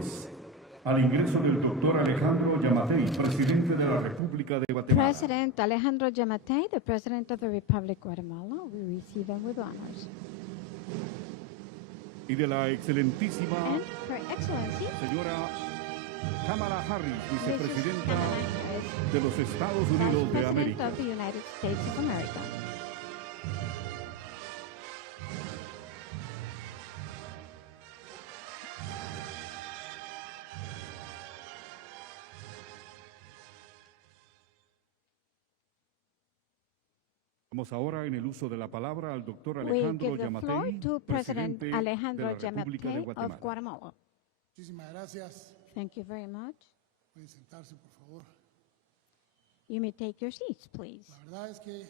honores al ingreso del doctor Alejandro Giammattei, presidente de la República de Guatemala. President Alejandro Giammattei, the President of the Republic of Guatemala, we receive him with honors. Y de la excelentísima And Her Excellency, señora Kamala Harris, vicepresidenta Kamala Harris, de los Estados Unidos de President América. of the United States of America. Vamos ahora en el uso de la palabra al doctor We Alejandro give the floor Giammattei, to President presidente de Alejandro la República de Giammattei Guatemala. of Guatemala. Muchísimas gracias. Thank you very much. Pueden sentarse, por favor. You may take your seats, please. La verdad es que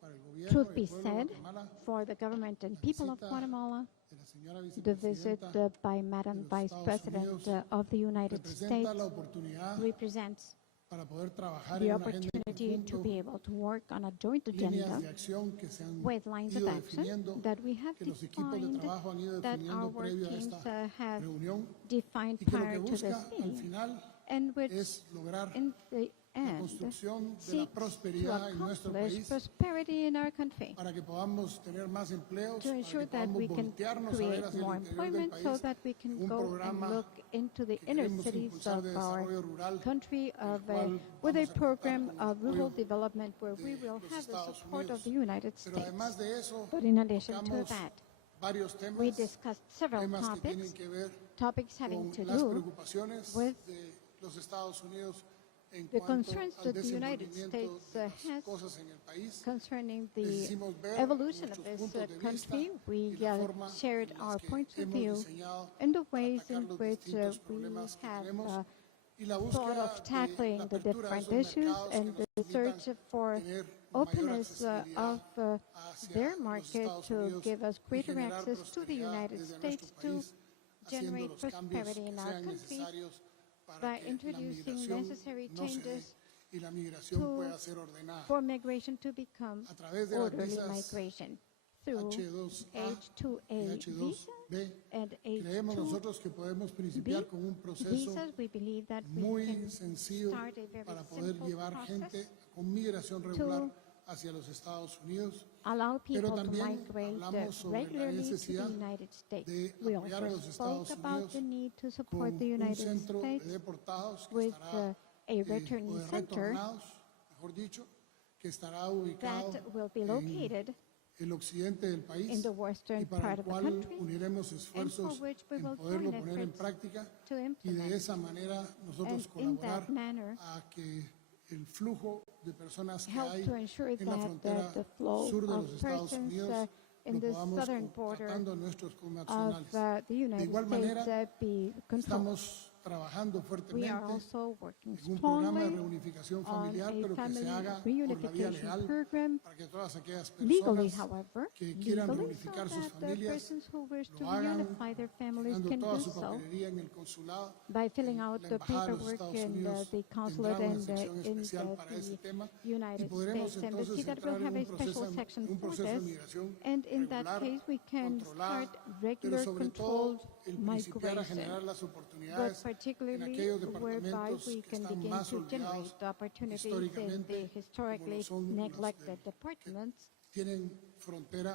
para el gobierno Truth y be el pueblo de said, Guatemala, for the government and la people of visita Guatemala, de la señora the visit vicepresidenta by Madam de los Vice Estados President Unidos of the United States representa la oportunidad represents para poder trabajar the en una agenda opportunity en to conjunto, be able to work on a joint agenda líneas de acción que se han with lines of ido action definiendo, that we have que los equipos de defined, trabajo han ido that definiendo our previo a teams esta have reunión defined y que lo prior que to busca this al meeting, final and which es lograr in the la end construcción de la seeks to prosperidad en nuestro accomplish país prosperity in our country, para que podamos tener más empleos, to para ensure que that podamos we can voltearnos a ver create hacia more el interior del employment so país that we can un go and programa look into the que inner queremos cities impulsar of de our desarrollo rural, country el cual with a vamos a contar program con el of rural apoyo development where we de will los have the Estados support Unidos. of the United Pero States. además de eso, But in addition to tocamos that, varios we temas, discussed several temas que topics, tienen que ver topics having con to las do preocupaciones with de los Estados Unidos en the cuanto concerns al that the United desenvolvimiento States de las has cosas en el país. concerning Les the hicimos ver evolution of nuestros this puntos de vista country. We y la forma shared en las our que points of hemos view diseñado and the para ways atacar in los which distintos we problemas que have tenemos y la thought búsqueda of de tackling la the apertura de different esos issues mercados and que the nos permitan search for tener openness mayor of accesibilidad hacia their los market Estados to Unidos give us y greater generar access to the prosperidad United desde States nuestro to país, haciendo generate los cambios prosperity in que our sean country necesarios para by que la introducing migración necessary no se dé changes y la migración to- pueda ser ordenada. for migration to become A través de las orderly visas migration through H2A H2A y visa H2B, and creemos H2 nosotros que podemos principiar con un proceso visas. We believe that we muy can sencillo start a very para poder simple llevar process gente con migración regular hacia los Estados Unidos, allow pero people to también migrate hablamos sobre la regularly to the necesidad United States. de We apoyar a also los spoke Estados about Unidos the need to con support the un United centro States de deportados que with estará, a o returning de center retornados, mejor dicho, que estará ubicado that will be en located el occidente del in país the western y para part el of the cual country, uniremos and esfuerzos for which we en will poderlo join poner en efforts práctica to y de implement. esa manera nosotros And in colaborar that manner, a que el flujo de personas que help hay to ensure en la that frontera the flow sur de of los Estados persons Unidos in lo the podamos southern border tratando a nuestros of connacionales. the United igual States manera, be controlled. Estamos trabajando We fuertemente are also working en un programa de strongly reunificación on familiar, a pero que se family haga por la vía reunification legal, program, para que todas aquellas legally, personas however, que quieran legally, so reunificar sus that the familias persons who wish to lo hagan reunify their families llenando can toda do su so papelería en el consulado. by filling out La the Embajada de los paperwork Estados in Unidos the consulate tendrá una and sección in especial para ese tema y United podremos States entonces Embassy that entrar will en have a un special section un for proceso de this. migración And in that regular, case, we can controlada, start pero regular sobre controlled todo el principiar a generar migration, las but oportunidades en particularly aquellos whereby departamentos we que can están begin más to generate olvidados the opportunities in the históricamente, como historically lo son los neglected que departments tienen frontera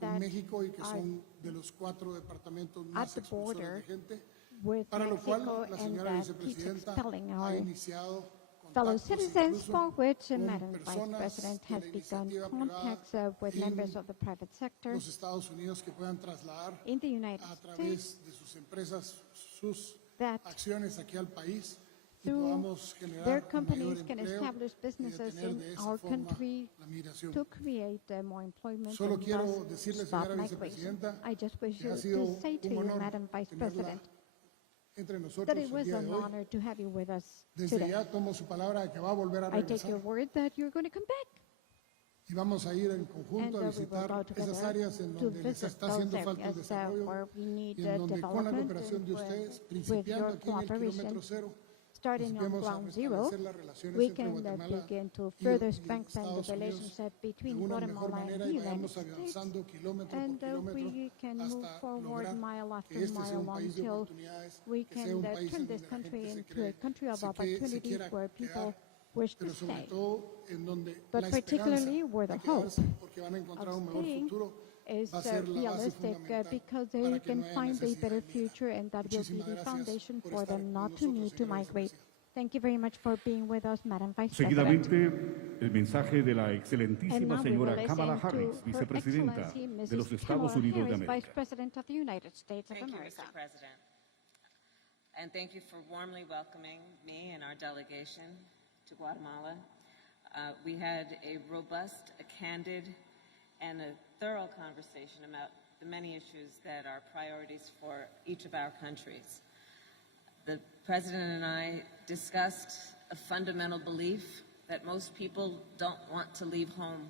that con México y que are son de los 4 departamentos at más the expulsores border de gente, with para lo cual Mexico la and señora that keeps vicepresidenta expelling ha our iniciado fellow contactos citizens, incluso for which con Madam Vice personas President de has la begun iniciativa contacts privada with en members of the private sector los Estados Unidos que puedan trasladar in the United a States través de sus empresas sus that acciones aquí al país y through podamos generar their un mayor companies can empleo establish y businesses detener in de esa our forma country la migración. to create more employment Solo and quiero thus decirle, stop señora migration. vicepresidenta, I just wish que ha to sido say to un you, honor Madam Vice tenerla President, entre that nosotros it el was día an de hoy. honor to have you with us Desde today. ya tomo su palabra de que va a volver a I take your regresar word that you're going to come back. y vamos a ir en And conjunto a we will visitar go esas together áreas en to donde les visit está those haciendo falta el areas desarrollo where we need y en donde con la development cooperación de and ustedes, with principiando your aquí en el cooperation, kilómetro cero, starting on principiemos a ground zero, restablecer las relaciones we entre can Guatemala begin to y further los strengthen the Estados Unidos relationship de between una mejor Guatemala and manera the y United vayamos States. avanzando kilómetro And por kilómetro we can move hasta forward lograr mile que after este sea un mile país de until oportunidades, we que sea can un país turn en this donde la country gente se into a cree, country of se opportunities quiera where people quedar, wish to pero sobre stay. todo en donde But la particularly esperanza where de the hope quedarse porque van a encontrar of un mejor staying futuro is va a ser la base realistic fundamental because they para que can no haya find a necesidad better de emigrar. future, and that will be Muchísimas the gracias foundation por for estar them con not to nosotros, need to señora migrate. vicepresidenta. Thank you very much for being with us, Madam Vice President. Seguidamente, el mensaje de la And excelentísima now we will señora Kamala listen Harris, to Her vicepresidenta Excellency de los Mrs. Estados Kamala Unidos de Harris, Vice América. President of the United States of Thank you, America. Mr. President. And thank you for warmly welcoming me and our delegation to Guatemala. We had a robust, a candid, and a thorough conversation about the many issues that are priorities for each of our countries. The President and I discussed a fundamental belief that most people don't want to leave home.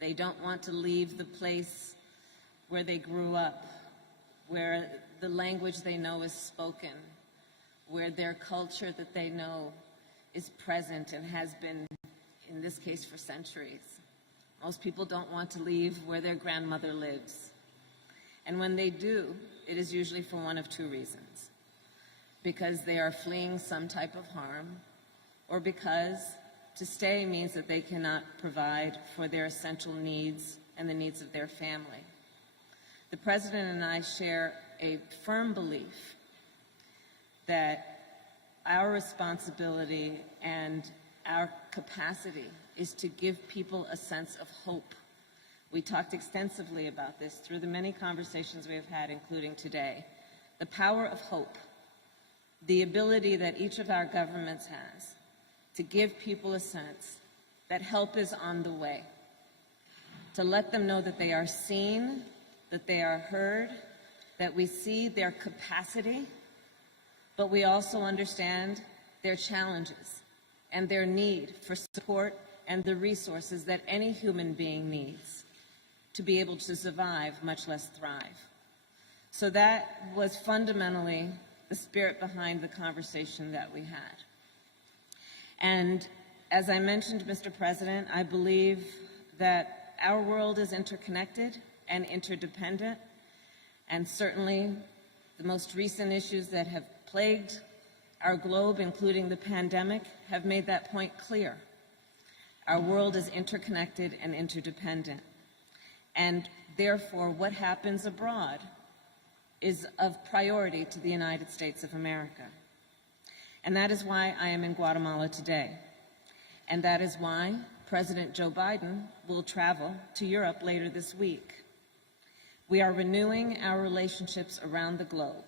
They don't want to leave the place where they grew up, where the language they know is spoken, where their culture that they know is present and has been, in this case, for centuries. Most people don't want to leave where their grandmother lives. And when they do, it is usually for one of two reasons. Because they are fleeing some type of harm, or because to stay means that they cannot provide for their essential needs and the needs of their family. The President and I share a firm belief that our responsibility and our capacity is to give people a sense of hope. We talked extensively about this through the many conversations we have had, including today. The power of hope, the ability that each of our governments has to give people a sense that help is on the way, to let them know that they are seen, that they are heard, that we see their capacity, but we also understand their challenges and their need for support and the resources that any human being needs to be able to survive, much less thrive. So that was fundamentally the spirit behind the conversation that we had. And as I mentioned, Mr. President, I believe that our world is interconnected and interdependent, and certainly the most recent issues that have plagued our globe, including the pandemic, have made that point clear. Our world is interconnected and interdependent, and therefore what happens abroad is of priority to the United States of America. And that is why I am in Guatemala today. And that is why President Joe Biden will travel to Europe later this week. We are renewing our relationships around the globe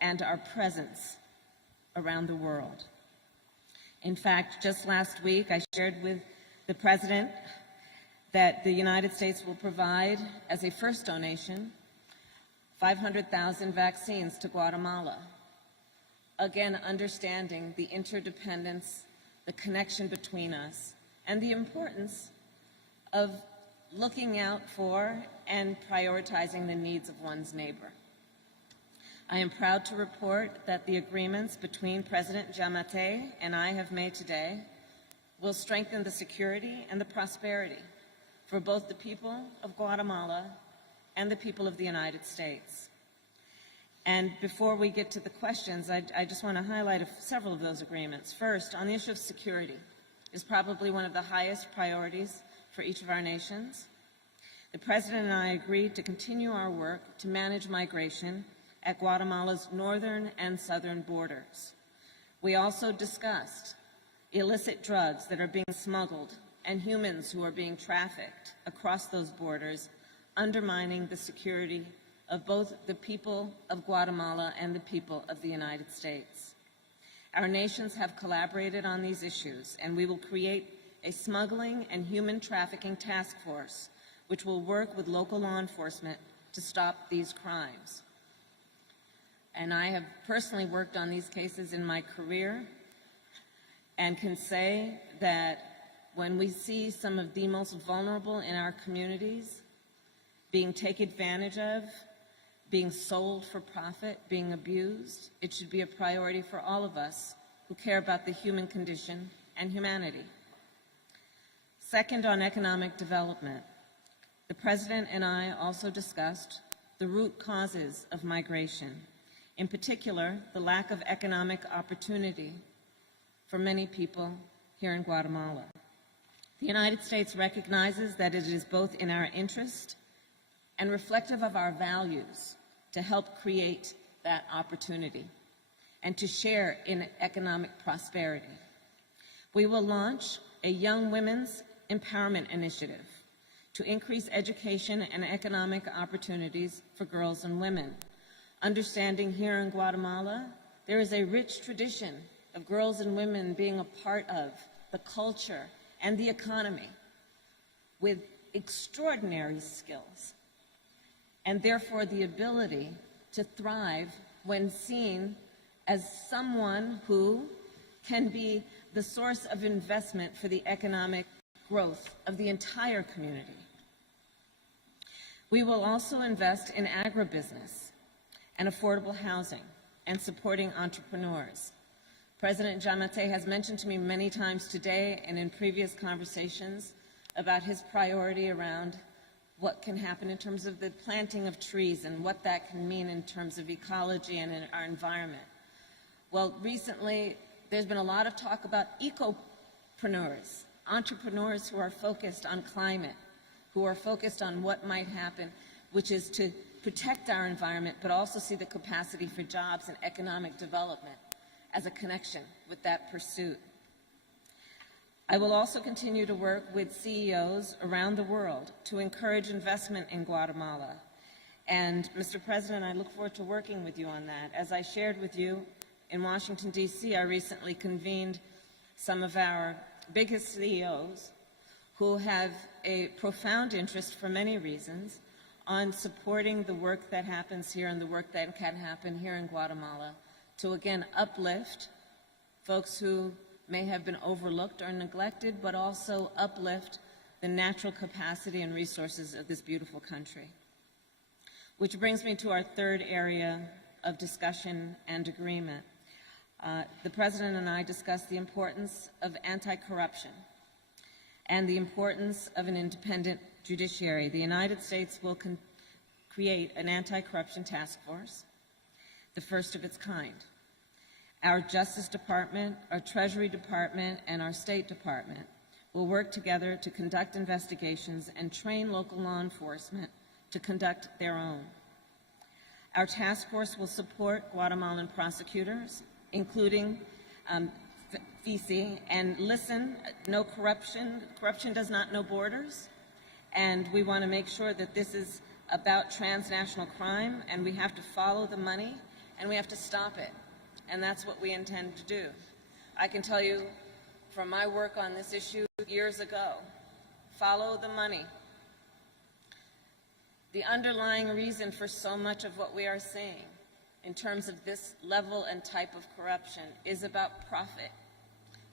and our presence around the world. In fact, just last week, I shared with the President that the United States will provide, as a first donation, 500,000 vaccines to Guatemala. Again, understanding the interdependence, the connection between us, and the importance of looking out for and prioritizing the needs of one's neighbor. I am proud to report that the agreements between President Giammattei and I have made today will strengthen the security and the prosperity for both the people of Guatemala and the people of the United States. And before we get to the questions, I just want to highlight several of those agreements. First, on the issue of security, is probably one of the highest priorities for each of our nations. The President and I agreed to continue our work to manage migration at Guatemala's northern and southern borders. We also discussed illicit drugs that are being smuggled and humans who are being trafficked across those borders, undermining the security of both the people of Guatemala and the people of the United States. Our nations have collaborated on these issues, and we will create a smuggling and human trafficking task force which will work with local law enforcement to stop these crimes. And I have personally worked on these cases in my career and can say that when we see some of the most vulnerable in our communities being taken advantage of, being sold for profit, being abused, it should be a priority for all of us who care about the human condition and humanity. Second, on economic development, the President and I also discussed the root causes of migration, in particular, the lack of economic opportunity for many people here in Guatemala. The United States recognizes that it is both in our interest and reflective of our values to help create that opportunity and to share in economic prosperity. We will launch a Young Women's Empowerment Initiative to increase education and economic opportunities for girls and women. Understanding here in Guatemala, there is a rich tradition of girls and women being a part of the culture and the economy with extraordinary skills, and therefore the ability to thrive when seen as someone who can be the source of investment for the economic growth of the entire community. We will also invest in agribusiness and affordable housing and supporting entrepreneurs. President Giammattei has mentioned to me many times today and in previous conversations about his priority around what can happen in terms of the planting of trees and what that can mean in terms of ecology and in our environment. Well, recently, there's been a lot of talk about ecopreneurs, entrepreneurs who are focused on climate, who are focused on what might happen, which is to protect our environment, but also see the capacity for jobs and economic development as a connection with that pursuit. I will also continue to work with CEOs around the world to encourage investment in Guatemala. And Mr. President, I look forward to working with you on that. As I shared with you in Washington, D.C., I recently convened some of our biggest CEOs who have a profound interest for many reasons on supporting the work that happens here and the work that can happen here in Guatemala to, again, uplift folks who may have been overlooked or neglected, but also uplift the natural capacity and resources of this beautiful country. Which brings me to our third area of discussion and agreement. The President and I discussed the importance of anti-corruption and the importance of an independent judiciary. The United States will create an anti-corruption task force, the first of its kind. Our Justice Department, our Treasury Department, and our State Department will work together to conduct investigations and train local law enforcement to conduct their own. Our task force will support Guatemalan prosecutors, including FICI, and listen, no corruption. Corruption does not know borders, and we want to make sure that this is about transnational crime, and we have to follow the money, and we have to stop it. And that's what we intend to do. I can tell you from my work on this issue years ago, follow the money. The underlying reason for so much of what we are seeing in terms of this level and type of corruption is about profit.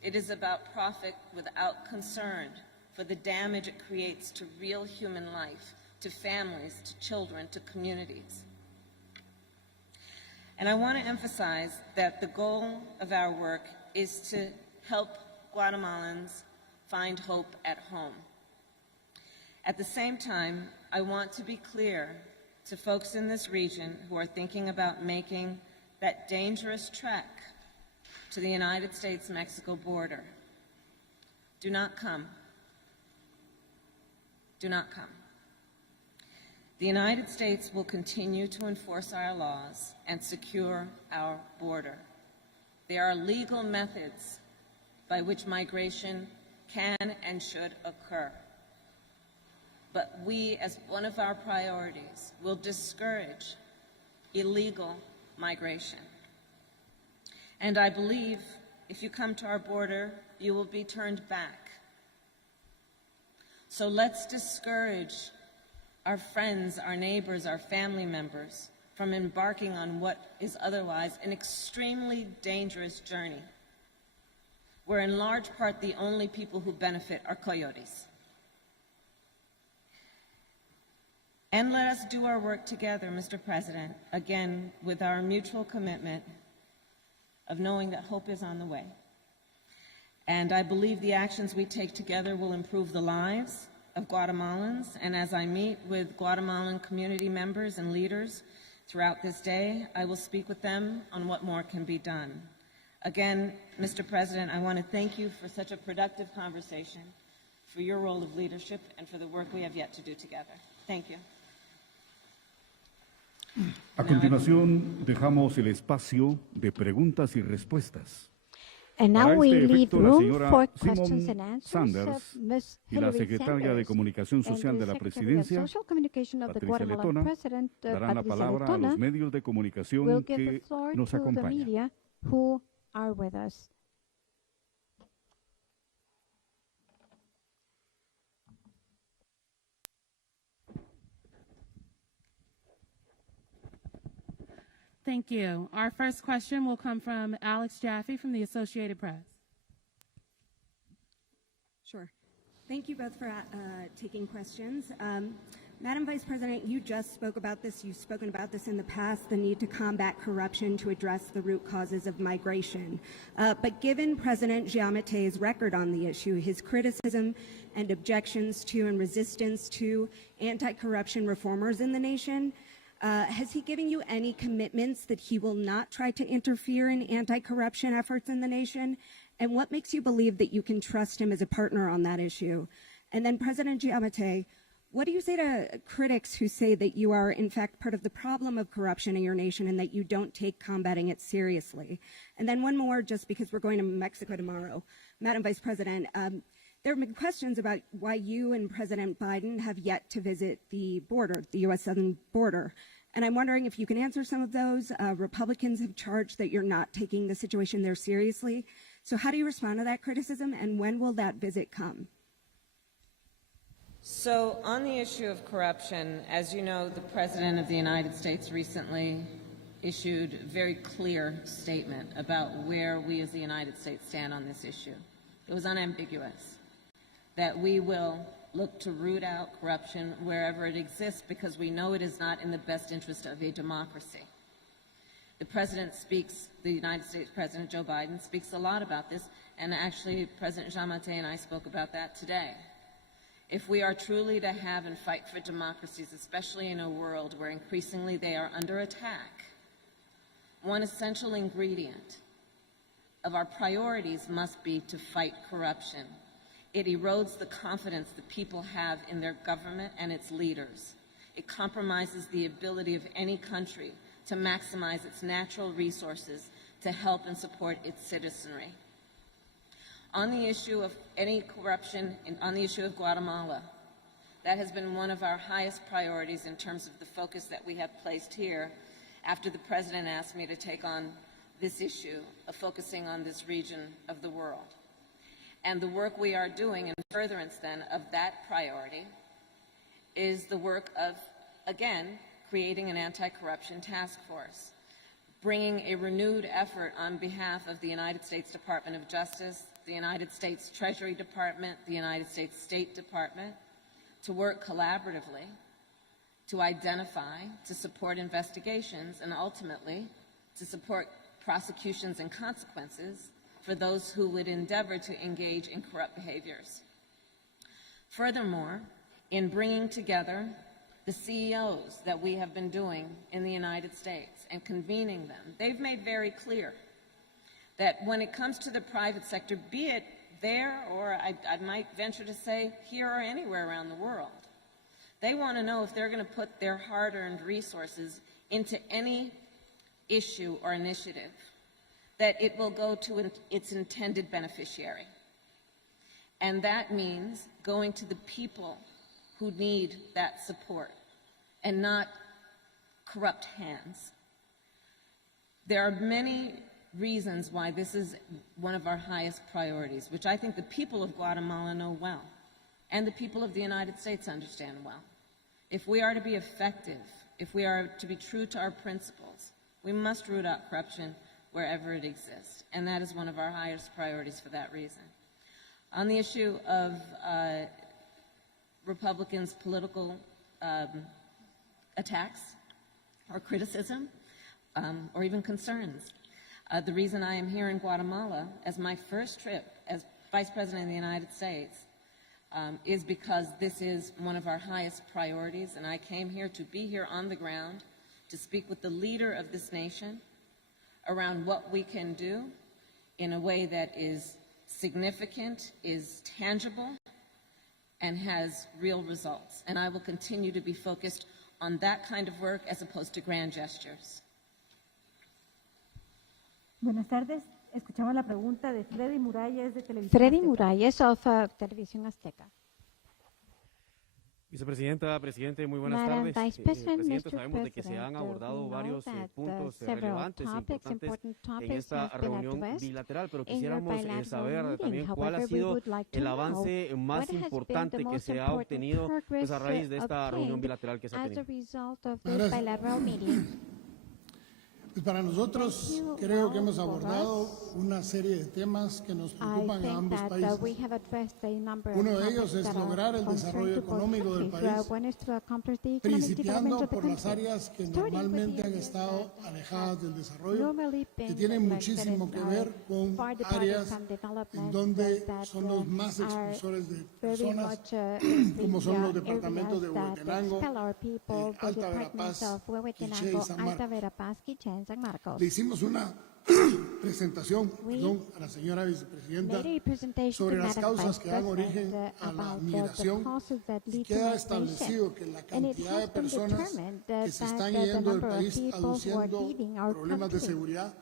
It is about profit without concern for the damage it creates to real human life, to families, to children, to communities. And I want to emphasize that the goal of our work is to help Guatemalans find hope at home. At the same time, I want to be clear to folks in this region who are thinking about making that dangerous trek to the United States-Mexico border. Do not come. Do not come. The United States will continue to enforce our laws and secure our border. There are legal methods by which migration can and should occur. But we, as one of our priorities, will discourage illegal migration. And I believe if you come to our border, you will be turned back. So let's discourage our friends, our neighbors, our family members from embarking on what is otherwise an extremely dangerous journey, where in large part the only people who benefit are coyotes. And let us do our work together, Mr. President, again, with our mutual commitment of knowing that hope is on the way. And I believe the actions we take together will improve the lives of Guatemalans. And as I meet with Guatemalan community members and leaders throughout this day, I will speak with them on what more can be done. Again, Mr. President, I want to thank you for such a productive conversation, for your role of leadership, and for the work we have yet to do together. Thank you. A continuación, dejamos el espacio de preguntas y respuestas. And now Para we este leave efecto, la room señora for Simone questions and answers Sanders of Ms. y la Hillary secretaria de Sanders Comunicación Social and de the la Secretary of Presidencia, Social Communication of the Patricia Guatemalan Letona, President, darán la Patricia palabra a Letona, los medios de will comunicación give the que floor nos to the acompañan. media who are with us. Thank you. Our first question will come from Alex Jaffe from the Associated Press. Sure. Thank you both for taking questions. Madam Vice President, you just spoke about this. You've spoken about this in the past, the need to combat corruption to address the root causes of migration. But given President Giammattei's record on the issue, his criticism and objections to and resistance to anti-corruption reformers in the nation, has he given you any commitments that he will not try to interfere in anti-corruption efforts in the nation? And what makes you believe that you can trust him as a partner on that issue? And then President Giammattei, what do you say to critics who say that you are in fact part of the problem of corruption in your nation and that you don't take combating it seriously? And then one more, just because we're going to Mexico tomorrow. Madam Vice President, there have been questions about why you and President Biden have yet to visit the border, the U.S. southern border. And I'm wondering if you can answer some of those. Republicans have charged that you're not taking the situation there seriously. So how do you respond to that criticism, and when will that visit come? So on the issue of corruption, as you know, the President of the United States recently issued a very clear statement about where we as the United States stand on this issue. It was unambiguous that we will look to root out corruption wherever it exists because we know it is not in the best interest of a democracy. The President speaks, the United States President Joe Biden speaks a lot about this, and actually President Giammattei and I spoke about that today. If we are truly to have and fight for democracies, especially in a world where increasingly they are under attack, one essential ingredient of our priorities must be to fight corruption. It erodes the confidence that people have in their government and its leaders. It compromises the ability of any country to maximize its natural resources to help and support its citizenry. On the issue of any corruption, on the issue of Guatemala, that has been one of our highest priorities in terms of the focus that we have placed here after the President asked me to take on this issue of focusing on this region of the world. And the work we are doing in furtherance then of that priority is the work of, again, creating an anti-corruption task force, bringing a renewed effort on behalf of the United States Department of Justice, the United States Treasury Department, the United States State Department, to work collaboratively to identify, to support investigations, and ultimately to support prosecutions and consequences for those who would endeavor to engage in corrupt behaviors. Furthermore, in bringing together the CEOs that we have been doing in the United States and convening them, they've made very clear that when it comes to the private sector, be it there or I might venture to say here or anywhere around the world, they want to know if they're going to put their hard-earned resources into any issue or initiative, that it will go to its intended beneficiary. And that means going to the people who need that support and not corrupt hands. There are many reasons why this is one of our highest priorities, which I think the people of Guatemala know well, and the people of the United States understand well. If we are to be effective, if we are to be true to our principles, we must root out corruption wherever it exists, and that is one of our highest priorities for that reason. On the issue of Republicans' political attacks or criticism or even concerns, The reason I am here in Guatemala as my first trip as Vice President of the United States is because this is one of our highest priorities, and I came here to be here on the ground to speak with the leader of this nation around what we can do in a way that is significant, is tangible, and has real results. And I will continue to be focused on that kind of work as opposed to grand gestures. Buenas tardes. Escuchamos la pregunta de Freddy Muralles de Televisión Freddy Azteca. Muralles of Televisión Azteca. Vicepresidenta, presidente, muy buenas Madam tardes. Vice President, Presidente, Mr. sabemos de que se han President, abordado we know varios that puntos several relevantes e topics, importantes important en topics esta have been reunión addressed bilateral, pero in your quisiéramos bilateral saber meeting. también cuál ha However, we sido would like to el know avance what más has been importante the que most se ha important obtenido progress a raíz de esta reunión obtained bilateral que se ha as a tenido. result of this Gracias. bilateral meeting. Pues para nosotros creo que hemos abordado una serie de temas que nos I preocupan a think ambos that países. we have addressed a number of Uno de topics ellos es that are lograr el concerned desarrollo to both económico del countries. país, One is to accomplish the economic development principiando of the por las country. áreas que Starting with normalmente the han areas estado that alejadas del have desarrollo, normally que been tienen neglected muchísimo and que are ver con far departed áreas from development en donde that son los más are expulsores de very personas, much como son los the departamentos de areas that Huehuetenango, expel our people, the Alta departments Verapaz, of Quiché y Huehuetenango, San Alta Marcos. Verapaz, Quiché, and San Marcos. Le hicimos una presentación a la señora vicepresidenta Made a presentation sobre to las Madam causas Vice que dan President, origen a la about migración, the causes that y lead to queda migration. establecido que la And it cantidad de has been personas determined que se that están the yendo del number of país people who are aduciendo leaving our problemas de country seguridad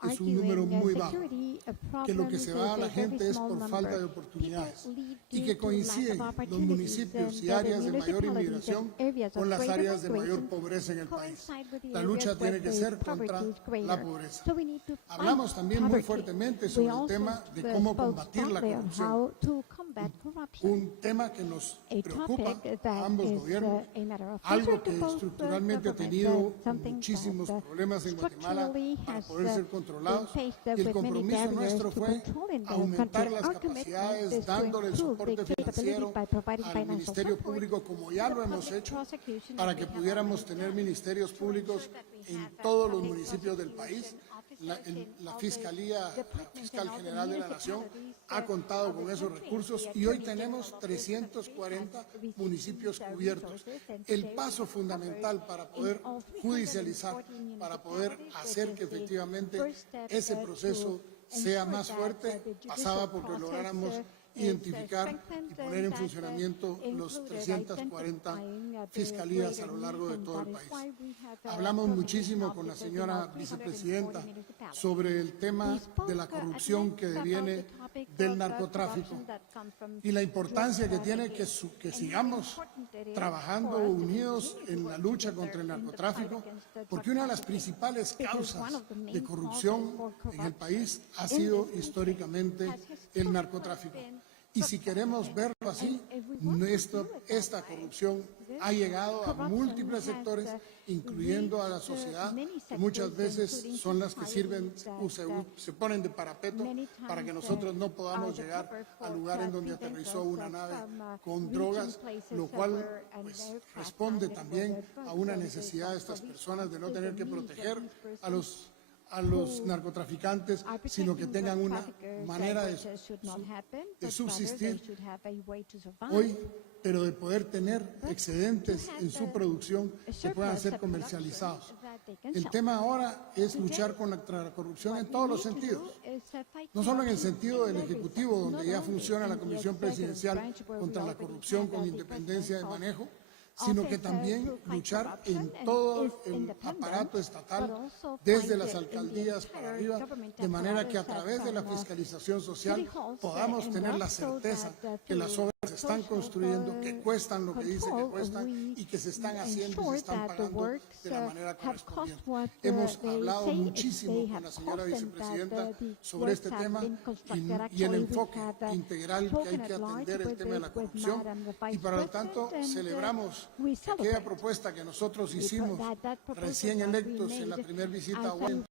are es un número doing muy bajo, security que lo que se va a la problems is a very gente es small por number. falta de People oportunidades leave y due que to coinciden lack of los opportunities, municipios and y that the áreas de mayor municipalities inmigración and areas of con las greater áreas de mayor migration pobreza en el país. coincide with the La areas lucha where tiene que the ser contra poverty is greater. la pobreza. So we need to fight Hablamos también muy poverty. fuertemente We sobre el also tema de spoke cómo combatir la strongly on corrupción. how to combat corruption. Un tema que nos A preocupa topic a that ambos is gobiernos, a matter of algo concern que to both estructuralmente ha governments, tenido something muchísimos that problemas en Guatemala structurally para has poder ser been controlados, faced y el with many compromiso barriers nuestro to fue control in the aumentar country. las Our commitment capacidades is to dándole el improve soporte the capability financiero by providing al financial Ministerio support Público, como ya to lo the hemos public hecho, prosecution para that que we have pudiéramos already tener done, ministerios to públicos ensure that we en have todos los public municipios del país. prosecution La officers in Fiscalía, all the la departments Fiscal and all the General de la Nación municipalities ha contado of the con esos country. recursos The y hoy Attorney tenemos General of this country 340 has received municipios the cubiertos. resources and El today paso we have fundamental covered para in poder all 314 judicializar, para poder municipalities, hacer which que is the efectivamente first step ese to proceso sea ensure más that fuerte, the judicial pasaba porque process, lográramos is identificar strengthened y poner en and that, funcionamiento los included 340 identifying the fiscalías a greater lo largo de need, todo and el that is país. why we have, Hablamos prosecution muchísimo con la officers in señora all 340 vicepresidenta municipalities. sobre el tema We spoke de la at corrupción length que about deviene the topic del of, narcotráfico corruption that comes from y la importancia que drug tiene que, trafficking. que And sigamos how important it is trabajando for us to unidos continue en to la work lucha together contra el in the fight narcotráfico, against the drug porque una de las trafficking. principales Because one causas of the main de corrupción causes for en el corruption país ha in sido this country históricamente has el historically narcotráfico. been Y si queremos verlo así, esta corrupción ha llegado a múltiples sectores, incluyendo a la sociedad, que muchas veces son las que sirven, se ponen de parapeto para que nosotros no podamos llegar al lugar en donde aterrizó una nave con drogas, lo cual pues, responde también a una necesidad de estas personas de no tener que proteger a los narcotraficantes, sino que tengan una manera de subsistir hoy, pero de poder tener excedentes en su producción que puedan ser comercializados. El tema ahora es luchar contra la corrupción en todos los sentidos, no solo en el sentido del Ejecutivo, donde ya funciona la Comisión Presidencial contra la Corrupción con independencia de manejo, sino que también luchar en todo el aparato estatal, desde las alcaldías para arriba, de manera que a través de la fiscalización social podamos tener la certeza que las obras se están construyendo, que cuestan lo que dice que cuestan y que se están haciendo y se están pagando de la manera correspondiente. Hemos hablado muchísimo con la señora vicepresidenta sobre este tema y el enfoque integral que hay que atender el tema de la corrupción, y para lo tanto celebramos aquella propuesta que nosotros hicimos recién electos en la primera visita a Washington,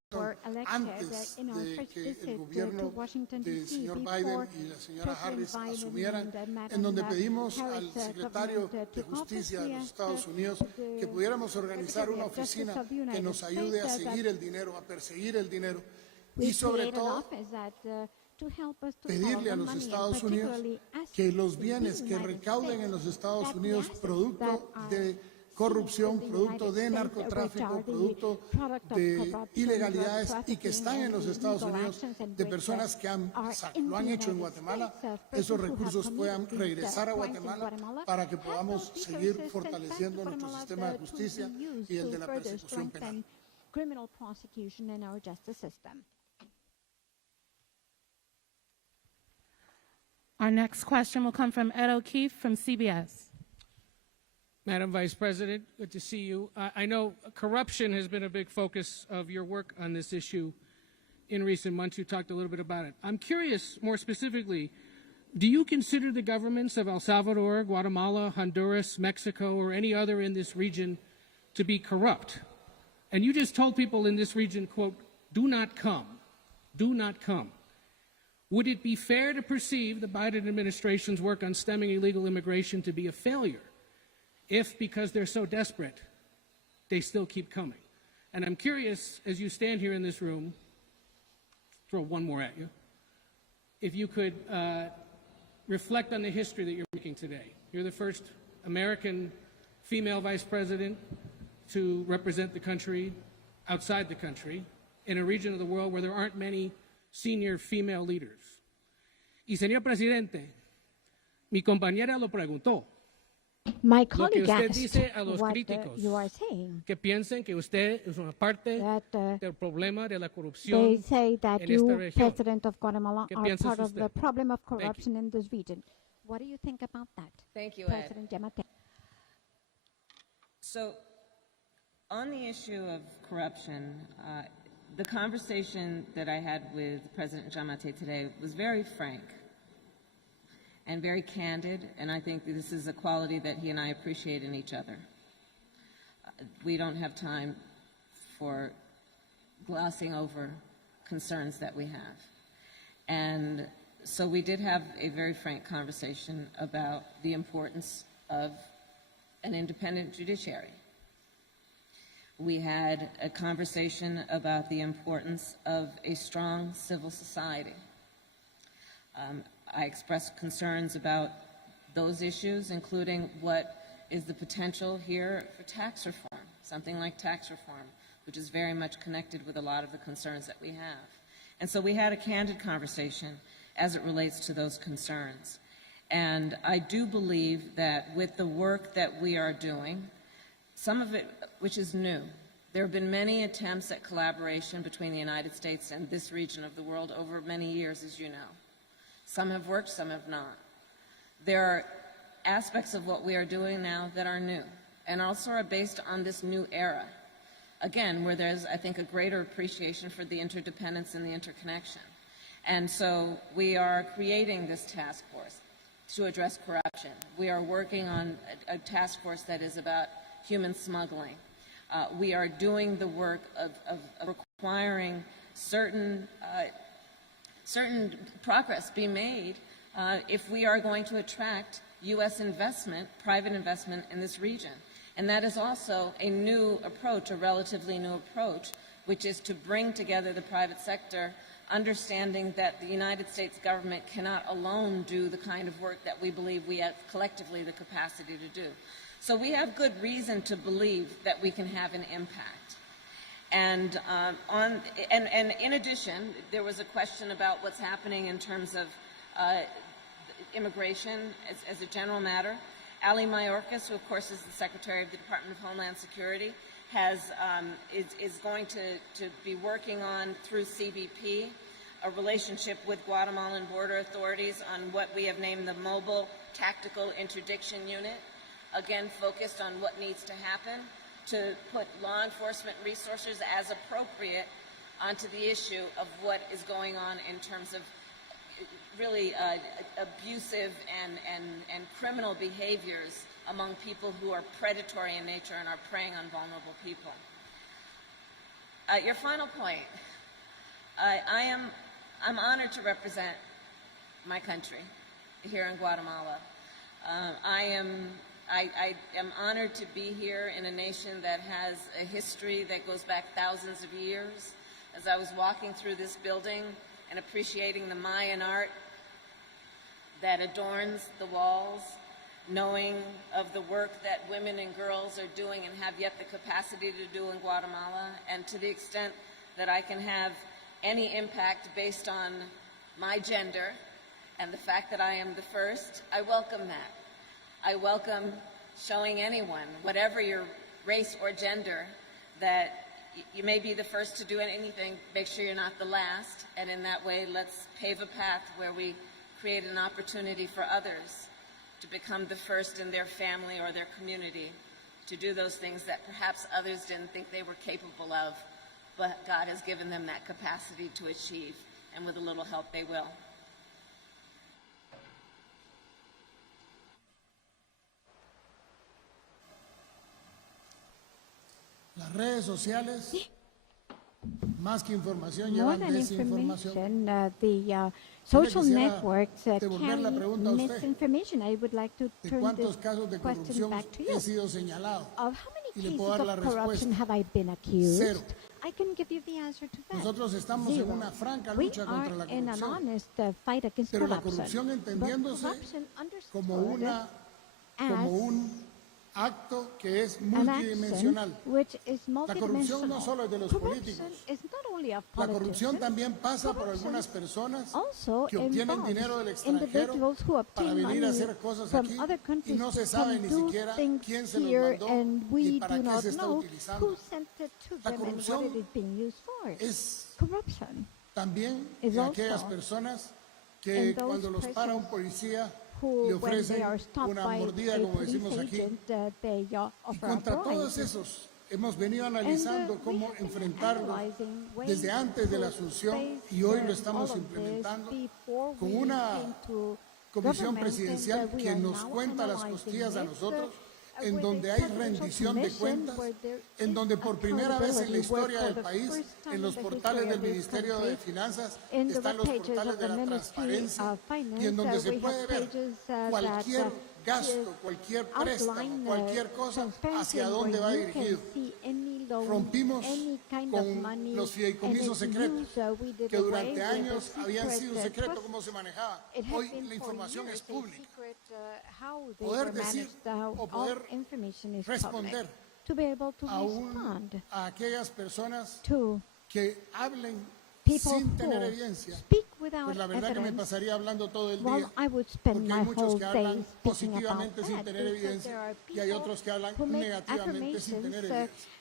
antes de que el gobierno del señor Biden y la señora Harris asumieran, en donde pedimos al secretario de Justicia de los Estados Unidos que pudiéramos organizar una oficina que nos ayude a seguir el dinero, a perseguir el dinero, y sobre todo pedirle a los Estados Unidos que los bienes que recauden en los Estados Unidos producto de corrupción, producto de narcotráfico, producto de ilegalidades y que están en los Estados Unidos de personas que lo han hecho en Guatemala, esos recursos puedan regresar a Guatemala para que podamos seguir fortaleciendo nuestro sistema de justicia y el de la persecución penal. Our next question will come from Ed O'Keefe from CBS. Madam Vice President, good to see you. I know corruption has been a big focus of your work on this issue in recent months. You talked a little bit about it. I'm curious, more specifically, do you consider the governments of El Salvador, Guatemala, Honduras, Mexico, or any other in this region to be corrupt? And you just told people in this region, quote, do not come, do not come. Would it be fair to perceive the Biden administration's work on stemming illegal immigration to be a failure if, because they're so desperate, they still keep coming? And I'm curious, as you stand here in this room, throw one more at you, if you could reflect on the history that you're making today. You're the first American female vice president to represent the country outside the country in a region of the world where there aren't many senior female leaders. Y señor presidente, mi compañera lo preguntó. My Lo que colleague usted asked dice a los what críticos you are saying. que piensen que usted es una parte That del problema de la they corrupción say that en esta you, región. President of Guatemala, ¿Qué are piensa part of usted? the problem of Thank you. corruption in this region. What do you think about that, Thank you, Ed. President Giammattei? So, on the issue of corruption, the conversation that I had with President Giammattei today was very frank and very candid, and I think that this is a quality that he and I appreciate in each other. We don't have time for glossing over concerns that we have. And so we did have a very frank conversation about the importance of an independent judiciary. We had a conversation about the importance of a strong civil society. I expressed concerns about those issues, including what is the potential here for tax reform, something like tax reform, which is very much connected with a lot of the concerns that we have. And so we had a candid conversation as it relates to those concerns. And I do believe that with the work that we are doing, some of it which is new. There have been many attempts at collaboration between the United States and this region of the world over many years, as you know. Some have worked, some have not. There are aspects of what we are doing now that are new and also are based on this new era. Again, where there's, I think, a greater appreciation for the interdependence and the interconnection. And so we are creating this task force to address corruption. We are working on a task force that is about human smuggling. We are doing the work of requiring certain progress be made if we are going to attract U.S. investment, private investment in this region. And that is also a new approach, a relatively new approach, which is to bring together the private sector, understanding that the United States government cannot alone do the kind of work that we believe we have collectively the capacity to do. So we have good reason to believe that we can have an impact. And in addition, there was a question about what's happening in terms of immigration as a general matter. Ali Mayorkas, who of course is the Secretary of the Department of Homeland Security, is going to be working on, through CBP, a relationship with Guatemalan border authorities on what we have named the Mobile Tactical Interdiction Unit, again focused on what needs to happen to put law enforcement resources as appropriate onto the issue of what is going on in terms of really abusive and criminal behaviors among people who are predatory in nature and are preying on vulnerable people. Your final point, I'm honored to represent my country here in Guatemala. I am honored to be here in a nation that has a history that goes back thousands of years, as I was walking through this building and appreciating the Mayan art that adorns the walls, knowing of the work that women and girls are doing and have yet the capacity to do in Guatemala, and to the extent that I can have any impact based on my gender and the fact that I am the first, I welcome that. I welcome showing anyone, whatever your race or gender, that you may be the first to do anything, make sure you're not the last, and in that way, let's pave a path where we create an opportunity for others to become the first in their family or their community, to do those things that perhaps others didn't think they were capable of, but God has given them that capacity to achieve, and with a little help they will. Las redes sociales, más que información, More llevan than desinformación. information, the social quisiera networks devolver la carry pregunta a usted. misinformation. I would like to ¿De turn cuántos this casos de question corrupción back to he you. sido señalado? Of how many Y le cases puedo dar la of corruption respuesta. have I been accused? Cero. I can give you the answer to that. Nosotros estamos en Zero. una franca We lucha contra la are in an corrupción. honest fight against Pero la corruption. corrupción entendiéndose But corruption como understood como as un acto que es an multidimensional. action which is La corrupción no multidimensional. solo es de los Corruption políticos. is not only of La corrupción politicians. también pasa por Corruption algunas personas also que obtienen involves dinero del extranjero individuals who para obtain venir a money hacer cosas from aquí other y countries no se to sabe come ni do siquiera things quién se los here, mandó and y we para do qué not se está know utilizando. who sent it to La them and what corrupción it is being used for. Es Corruption también is de aquellas also personas que in those cuando los para un persons policía who, le when they ofrecen are stopped una by mordida, a como police decimos aquí. agent, they Y offer a contra todos bribe. esos hemos venido analizando we cómo have been enfrentarlo analyzing ways desde antes de la to asunción face y hoy lo all estamos of this implementando before con we una came to comisión government, presidencial and we que are nos now cuenta las analyzing costillas a it, nosotros, en with donde a hay presidential rendición de commission cuentas, where there en is donde por primera vez en la accountability, where historia for del the país, first time en los in the portales history del of this Ministerio de country, Finanzas, in the están los web pages portales of de the la Ministry transparencia of Finance, y en donde se we have puede ver pages cualquier that gasto, cualquier préstamo, outline cualquier cosa, transparency hacia dónde va where you can dirigido. see any loan, Rompimos any kind of con money, los fideicomisos and secretos, its use, we did que away durante with the años habían secret, sido secretos trust. cómo se manejaba. It had Hoy been la for información years es a pública. secret, how they Poder were decir managed, how o poder all information is responder public. To be able to aún respond a aquellas personas to que hablen people sin tener who evidencia. speak without Pues la verdad que me evidence. pasaría hablando todo el Well, día, I would spend porque my hay muchos whole que day hablan speaking about positivamente sin that, tener because evidencia there are y hay people otros que hablan who make negativamente sin tener affirmations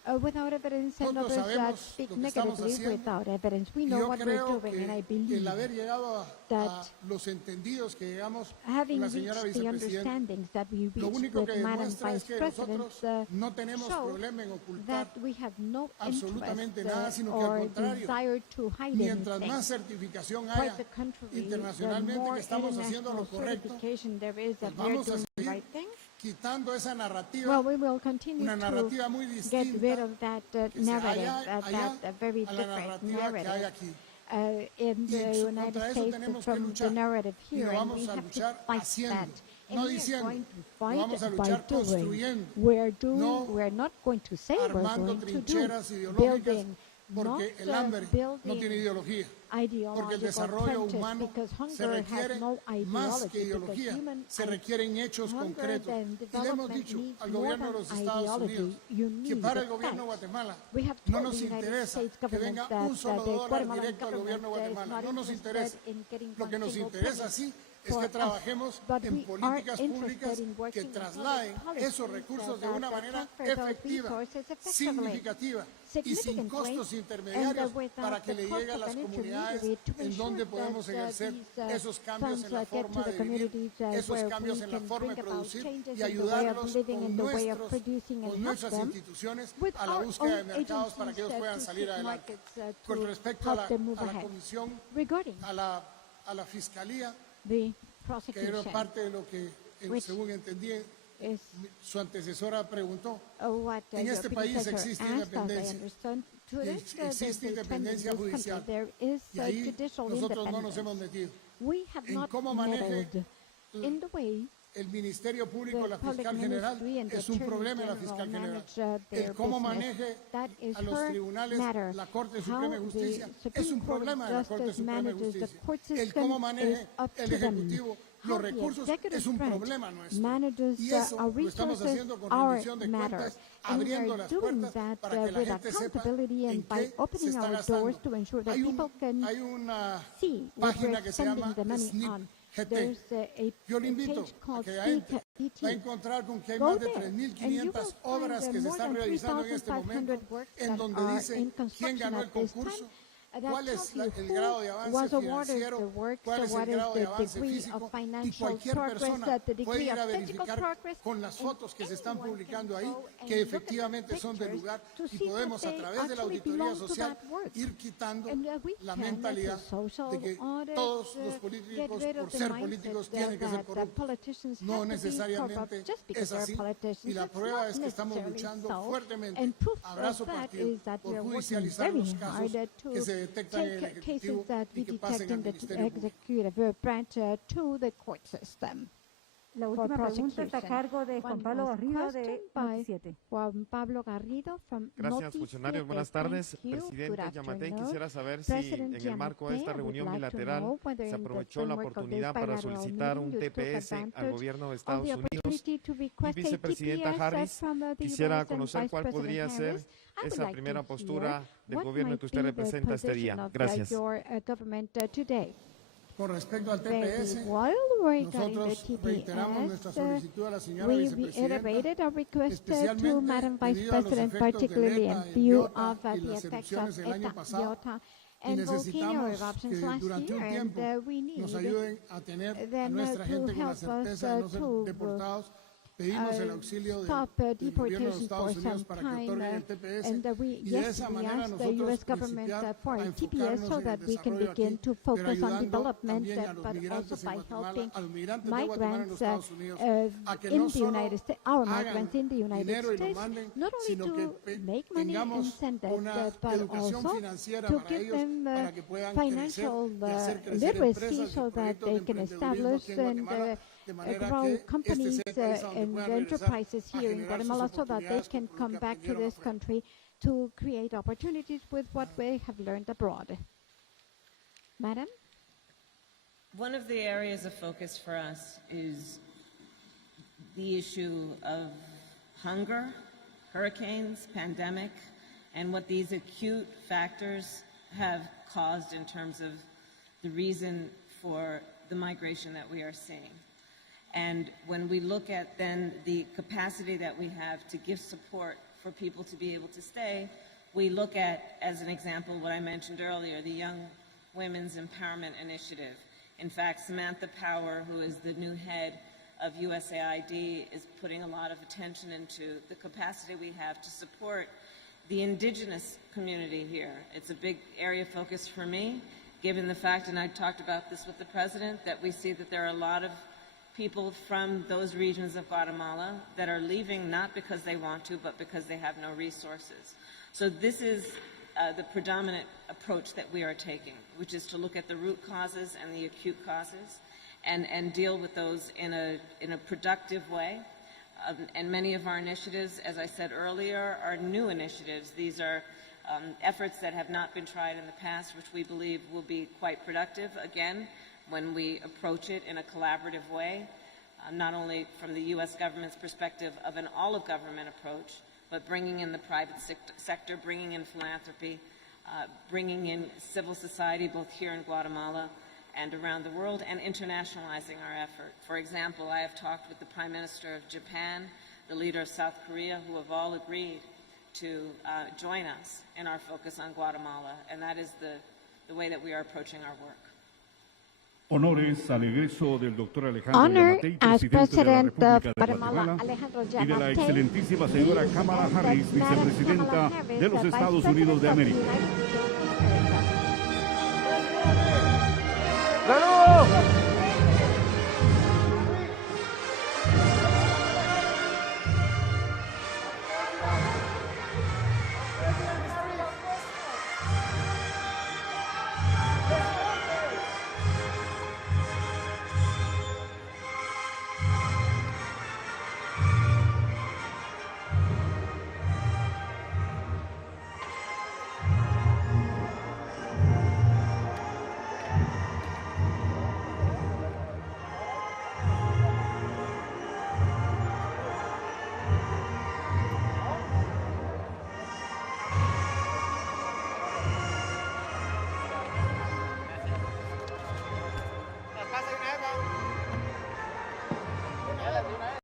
evidencia. without evidence, and Nosotros others that sabemos speak lo que estamos negatively haciendo, without evidence. We Y know yo what we're creo doing, and I que el believe haber llegado a that los entendidos que llegamos having con la señora reached the vicepresidenta, understandings that we lo reached único que with Madam demuestra es Vice que President nosotros no tenemos show problema en ocultar that we have no absolutamente interest nada, sino que al or contrario, desire to hide mientras anything. más certificación Quite haya the contrary, the internacionalmente more que estamos haciendo lo international correcto, certification there is pues that we're vamos a doing the seguir right thing, quitando esa narrativa, well, we will continue una to narrativa muy get rid distinta of that que se narrative, allá that very a la different narrativa que hay narrative. aquí. In Y the United contra eso States tenemos que from the luchar. narrative Y here, lo and vamos we a have to luchar fight haciendo, that. no And we are diciendo. going to Lo fight vamos a by luchar doing. construyendo, We're doing. no We're not going to say we're armando going to do. trincheras ideológicas, Building, porque not el hambre no tiene building ideología. Porque el ideological desarrollo trenches, humano because se hunger requiere has no más ideology, que because ideología, human se requieren hechos hunger concretos. and Y le hemos development dicho needs al more gobierno de than los Estados ideology. Unidos You que need para el gobierno de facts. Guatemala We have no told nos the United interesa States que government venga that un solo the dólar Guatemalan directo al gobierno de government is Guatemala. not No nos interested interesa. in getting Lo que one nos single interesa penny sí es for que us, trabajemos but en we are políticas interested públicas in que working in trasladen public esos policies recursos de that una manera transfer those efectiva, resources effectively, significativa y sin significantly, costos and intermediarios without para que the le cost llegue a of las an comunidades intermediary to en donde ensure podemos that ejercer these esos cambios funds en la get forma to the de vivir, communities esos where cambios we en la can forma bring de about producir changes y in the way of ayudarlos living and the way of producing and con help nuestras them instituciones with a la our búsqueda de own mercados para que ellos agencies puedan to salir seek adelante. markets, Con to respecto a help them move la ahead. comisión, Regarding a la fiscalía, the que era prosecution, parte de lo que, which según entendí, is su antecesora preguntó. what En your este país predecessor existe asked, as I independencia. understand. To Y this, existe there's a trend in independencia this country. judicial. There is Y ahí judicial nosotros no nos independence. hemos metido. We have En not cómo maneje meddled in the way el Ministerio Público, the la public Fiscal General, ministry and the es un Attorney problema de la General Fiscal General. manage their El cómo business. maneje That is a los her tribunales matter. la Corte How Suprema de Justicia the es Supreme un Court of problema de la Corte Justice Suprema de manages the Justicia. court El system cómo is maneje up el to them. Ejecutivo How los the recursos executive es un branch problema nuestro. manages Y eso our lo estamos resources haciendo con our rendición de matter. cuentas, And we abriendo are las doing puertas that para que la with gente sepa accountability en and by qué se opening está our gastando. doors to ensure that Hay people can una see what página we're que se llama spending the money SNIP on. GT. There's a Yo le invito page a called que entre. CNBC. Va a encontrar con que hay Go más de there, and you 3.500 will obras find que se more están than realizando en este 3,500 momento, works en that donde are dice in quién construction ganó el at this concurso, time. That cuál tells es you el who grado de avance was awarded the financiero, work, cuál so es what el is grado de the avance degree físico, of y financial cualquier progress, persona the puede degree ir a of technical verificar progress, con las and fotos que se están anyone publicando can ahí go and que look at the efectivamente son del pictures lugar to y see podemos that a they través de la actually auditoría belong to social that work. ir quitando And we la can, mentalidad as a social de que audit, todos los get políticos rid of por the ser mindset políticos tienen que ser that corruptos. politicians No have to be necesariamente corrupt just because es they're así, politicians. y la It's prueba not es que estamos necessarily luchando so. fuertemente And proof a of brazo that partido is that we por are working judicializar very los casos hard que se to detectan en el take cases Ejecutivo that we y que pasen detect al in the Ministerio Público. executive branch to the court system. La for última pregunta está a prosecution. cargo de Juan One Pablo last Garrido de question by Noticiete. Juan Pablo Garrido from Gracias, Noti funcionarios. 7. Buenas tardes. Thank you. Good Presidente Giammattei, afternoon. quisiera saber si President en el marco de esta Giammattei, I would reunión like to bilateral know whether se in the aprovechó la framework of this oportunidad para bilateral solicitar un meeting you took TPS al advantage gobierno de of Estados the Unidos. opportunity to Y request a vicepresidenta TPS Harris, from the quisiera US and conocer Vice cuál President podría ser Harris. I would esa like primera to postura hear del what gobierno might que usted be the representa este position día. of Gracias. your government today. Con respecto al Very TPS, well, regarding the nosotros reiteramos nuestra TPS, solicitud a la señora we vicepresidenta, reiterated our request to especialmente Madam Vice debido a los President, efectos del particularly ETA, in el view IOTA of y the las effects erupciones of el año ETA, pasado, IOTA, y and volcano necesitamos eruptions que last durante year, un tiempo and we need nos ayuden a tener a them nuestra to gente con la help us certeza de no ser to deportados. Pedimos el auxilio stop del gobierno de deportation los Estados for Unidos some para que time, otorguen el TPS and we, y de yes, esa we manera asked the nosotros U.S. government principiar for a a TPS enfocarnos so en el that we can desarrollo begin aquí, to pero focus on ayudando development, también a los but also migrantes en by Guatemala, helping a los migrantes de Guatemala en los migrants Estados Unidos, a que in no the solo United States, our hagan migrants in the United dinero y lo States, manden, not only sino que to make money and tengamos send it, una but educación also financiera to para give ellos, them para que puedan crecer financial y hacer crecer literacy empresas so y that proyectos de they can emprendedurismo establish aquí en and Guatemala, de manera grow que companies este sea el país a donde and puedan regresar enterprises a here in generar sus Guatemala so that they oportunidades can con lo come que back to aprendieron this afuera. country to create opportunities with what we have learned abroad. Madam? One of the areas of focus for us is the issue of hunger, hurricanes, pandemic, and what these acute factors have caused in terms of the reason for the migration that we are seeing. And when we look at then the capacity that we have to give support for people to be able to stay, we look at, as an example, what I mentioned earlier, the Young Women's Empowerment Initiative. In fact, Samantha Power, who is the new head of USAID, is putting a lot of attention into the capacity we have to support the indigenous community here. It's a big area of focus for me, given the fact, and I talked about this with the president, that we see that there are a lot of people from those regions of Guatemala that are leaving not because they want to, but because they have no resources. So this is the predominant approach that we are taking, which is to look at the root causes and the acute causes and deal with those in a productive way. And many of our initiatives, as I said earlier, are new initiatives. These are efforts that have not been tried in the past, which we believe will be quite productive, again, when we approach it in a collaborative way, not only from the U.S. government's perspective of an all-of-government approach, but bringing in the private sector, bringing in philanthropy, bringing in civil society, both here in Guatemala and around the world, and internationalizing our effort. For example, I have talked with the Prime Minister of Japan, the leader of South Korea, who have all agreed to join us in our focus on Guatemala, and that is the way that we are approaching our work. Honores al egreso del doctor Alejandro Honor Giammattei, as presidente de la President of República de Guatemala, Guatemala, Alejandro y de la Giammattei, excelentísima señora Kamala Harris, and Madam vicepresidenta Kamala Harris, de los Vice Estados President Unidos de of the América. United States of America. de una vez.